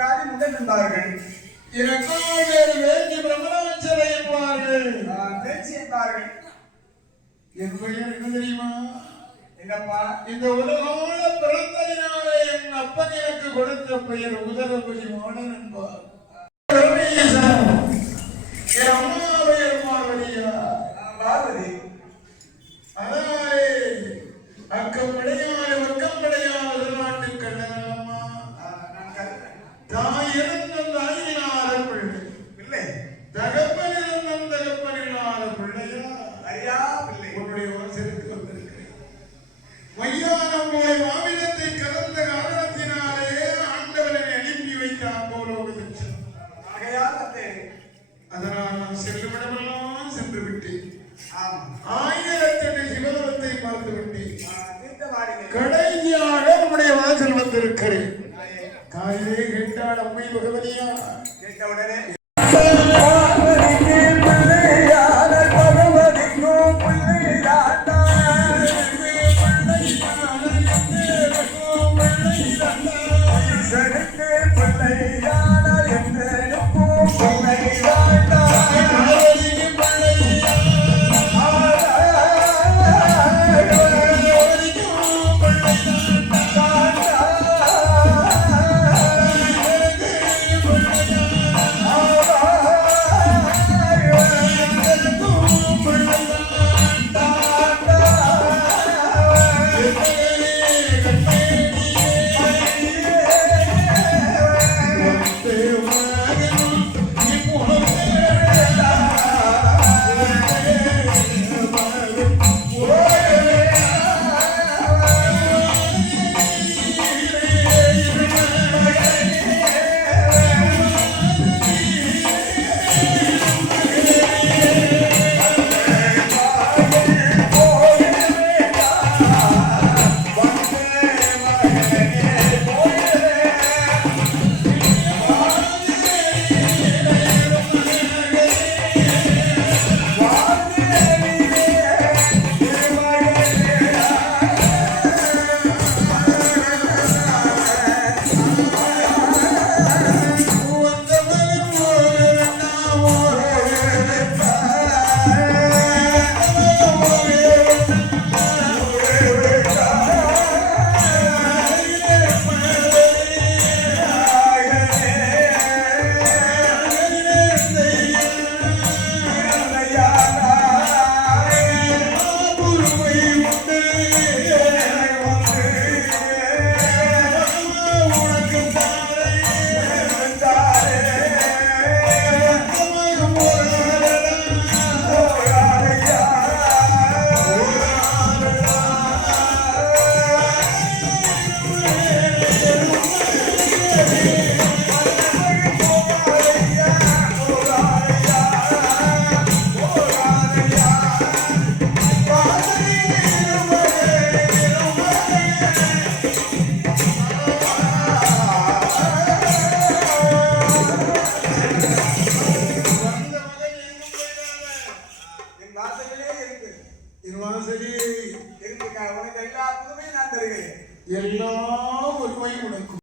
சக்கராதி முதல் என்பார்கள் இறக்கால் வேறு வேண்டி பிரம்மராட்சரை என்பார்கள் பேச்சு என்பார்கள். என் பெயர் என்ன தெரியுமா? என்னப்பா? இந்த உலகோட பிறந்ததினாலே என் அப்பன் எனக்கு கொடுத்த பெயர் உதரபதி மாடன் என்பார். என் அம்மா பெயர் பார்வதியா பார்வதி. அதனாலே அக்கம் உன்னுடைய வம்சத்துக்கு வந்திருக்கிறேன். மையானம் போய் மாமிதத்தை கலந்த காரணத்தினாலே ஆண்டவனை அனுப்பி வைத்தான் போலோகத்தில் ஆகையால் வந்தேன் அதனால் நான் செல்லுமிடமெல்லாம் சென்று விட்டேன். ஆயிரத்தெட்டு சிவலோகத்தை பார்த்து விட்டேன். கடைசியாக உன்னுடைய வாசல் வந்திருக்கிறேன்.